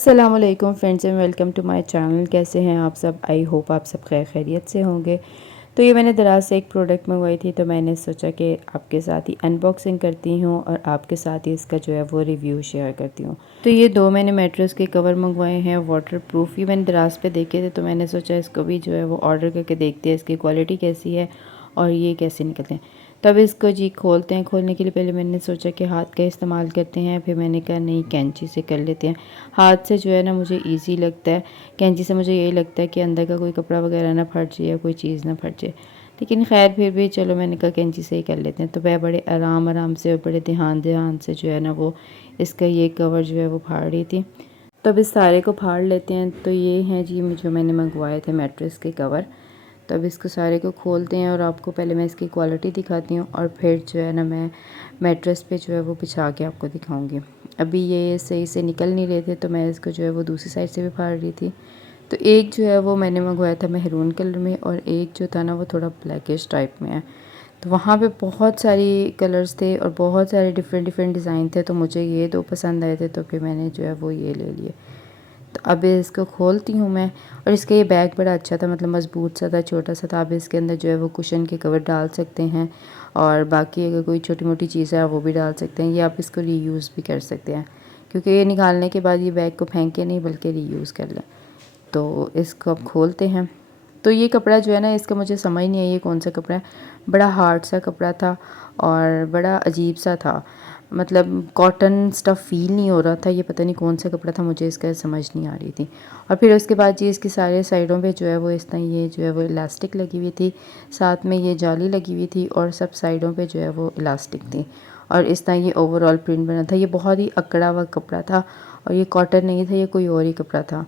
अस्सलामुअलैकुम friends and welcome to my channel. कैसे हैं आप सब? आई होप आप सब खैरियत से होंगे। तो ये मैंने दराज से एक प्रोडक्ट मंगवाई थी, तो मैंने सोचा कि आपके साथ ही अनबॉक्सिंग करती हूँ और आपके साथ ही इसका जो है वो रिव्यू शेयर करती हूँ। तो ये दो मैंने मैट्रेस के कवर मंगवाए हैं वाटर प्रूफ। ये मैंने दराज पे देखे थे, तो मैंने सोचा इसको भी जो है वो ऑर्डर करके देखते हैं इसकी क्वालिटी कैसी है और ये कैसे निकलते हैं। तब इसको जी खोलते हैं। खोलने के लिए पहले मैंने सोचा कि हाथ का इस्तेमाल करते हैं, फिर मैंने कहा नहीं कैंची से कर लेते हैं। हाथ से जो है ना मुझे इजी लगता है, कैंची से मुझे यही लगता है कि अंदर का कोई कपड़ा वगैरह ना फट जाए या कोई चीज़ ना फट जाए। लेकिन खैर फिर भी चलो मैंने कहा कैंची से ही कर लेते हैं। तो वह बड़े आराम से और बड़े ध्यान से जो है ना वो इसका ये कवर जो है वो फाड़ रही थी। तो अब इस सारे को फाड़ लेते हैं। तो ये हैं जी जो मैंने मंगवाए थे मैट्रेस के कवर। तो अब इसको सारे को खोलते हैं और आपको पहले मैं इसकी क्वालिटी दिखाती हूँ और फिर जो है ना मैं मैट्रेस पे जो है वो बिछा के आपको दिखाऊंगी। अभी ये सही से निकल नहीं रहे थे, तो मैं इसको जो है वो दूसरी साइड से भी फाड़ रही थी। तो एक जो है वो मैंने मंगवाया था मेहरून कलर में और एक जो था ना वो थोड़ा ब्लैकिश टाइप में है। तो वहाँ पे बहुत सारी कलर्स थे और बहुत सारे डिफरेंट डिज़ाइन थे, तो मुझे ये दो पसंद आए थे, तो फिर मैंने जो है वो ये ले लिए। तो अब इसको खोलती हूँ मैं। और इसका ये बैग बड़ा अच्छा था, मतलब मज़बूत सा था, छोटा सा था। अब इसके अंदर जो है वो कुशन के कवर डाल सकते हैं और बाकी अगर कोई छोटी मोटी चीज़ है वो भी डाल सकते हैं, या आप इसको रीयूज़ भी कर सकते हैं, क्योंकि ये निकालने के बाद ये बैग को फेंके नहीं बल्कि रीयूज़ कर लें। तो इसको अब खोलते हैं। तो ये कपड़ा जो है ना इसका मुझे समझ नहीं आई ये कौन सा कपड़ा है। बड़ा हार्ड सा कपड़ा था और बड़ा अजीब सा था, मतलब कॉटन स्टफ़ फ़ील नहीं हो रहा था। ये पता नहीं कौन सा कपड़ा था, मुझे इसका समझ नहीं आ रही थी। और फिर उसके बाद ये इसकी सारे साइडों पे जो है वो इस तरह ये जो है वो इलास्टिक लगी हुई थी, साथ में ये जाली लगी हुई थी और सब साइडों पे जो है वो इलास्टिक थी। और इस तरह ये ओवरऑल प्रिंट बना था। ये बहुत ही अकड़ा हुआ कपड़ा था और ये कॉटन नहीं था, ये कोई और ही कपड़ा था।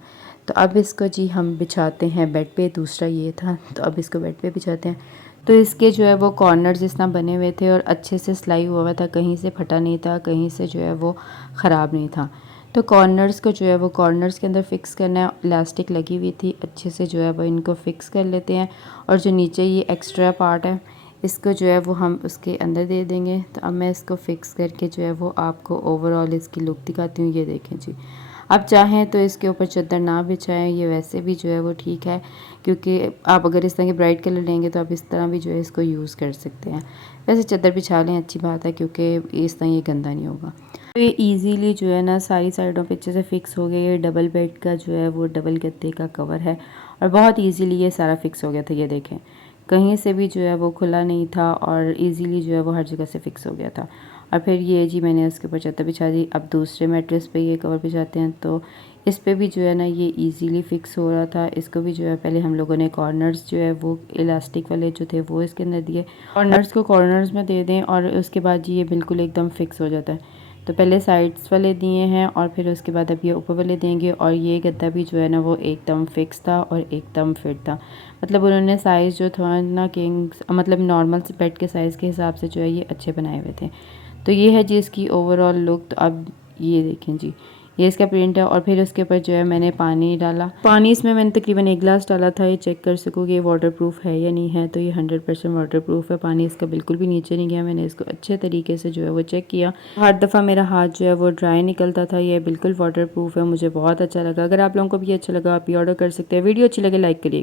तो अब इसको जी हम बिछाते हैं बेड पे। दूसरा ये था, तो अब इसको बेड पे बिछाते हैं। तो इसके जो है वो कॉर्नर जिस तरह बने हुए थे और अच्छे से सिलाई हुआ था, कहीं से फटा नहीं था, कहीं से जो है वो ख़राब नहीं था। तो कॉर्नर्स को जो है वो कॉर्नर्स के अंदर फ़िक्स करना है। इलास्टिक लगी हुई थी, अच्छे से जो है वो इनको फ़िक्स कर लेते हैं। और जो नीचे ये एक्स्ट्रा पार्ट है इसको जो है वो हम उसके अंदर दे देंगे। तो अब मैं इसको फ़िक्स करके जो है वो आपको ओवरऑल इसकी लुक दिखाती हूँ। ये देखें जी, आप चाहें तो इसके ऊपर चादर ना बिछाएं, ये वैसे भी जो है वो ठीक है, क्योंकि आप अगर इस तरह के ब्राइट कलर लेंगे तो आप इस तरह भी जो है इसको यूज़ कर सकते हैं। वैसे चादर बिछा लें, अच्छी बात है, क्योंकि इस तरह ये गंदा नहीं होगा। तो ये इजीली जो है ना सारी साइडों पे अच्छे से फिक्स हो गया। ये डबल बेड का जो है वो डबल गद्दे का कवर है और बहुत इजीली ये सारा फिक्स हो गया था। ये देखें, कहीं से भी जो है वो खुला नहीं था और इजीली जो है वो हर जगह से फिक्स हो गया था। और फिर ये जी मैंने इसके ऊपर चादर बिछा दी। अब दूसरे मैट्रेस पे ये कवर बिछाते हैं, तो इस पे भी जो है ना ये इजीली फिक्स हो रहा था। इसको भी जो है पहले हम लोगों ने कॉर्नर्स जो है वो इलास्टिक वाले जो थे वो इसके अंदर दिए। कॉर्नर्स को कॉर्नर्स में दे दें और उसके बाद जी ये बिल्कुल एकदम फिक्स हो जाता है। तो पहले साइड्स वाले दिए हैं और फिर उसके बाद अब ये ऊपर वाले देंगे। और ये गद्दा भी जो है ना वो एकदम फिक्स था और एकदम फिट था। मतलब उन्होंने साइज़ जो था ना किंग्स मतलब नॉर्मल से बेड के साइज़ के हिसाब से जो है ये अच्छे बनाए हुए थे। तो ये है जी इसकी ओवरऑल लुक। तो अब ये देखें जी, ये इसका प्रिंट है। और फिर उसके ऊपर जो है मैंने पानी डाला। पानी इसमें मैंने तकरीबन 1 गिलास डाला था। ये चेक कर सकोगे ये वाटर प्रूफ है या नहीं है। तो ये 100% वाटर प्रूफ है, पानी इसका बिल्कुल भी नीचे नहीं गया। मैंने इसको अच्छे तरीके से जो है वो चेक किया। हर दफ़ा मेरा हाथ जो है वो ड्राई निकलता था। ये बिल्कुल वाटर प्रूफ है, मुझे बहुत अच्छा लगा। अगर आप लोगों को भी अच्छा लगा आप भी ऑर्डर कर सकते हैं। वीडियो अच्छी लगे लाइक करिए।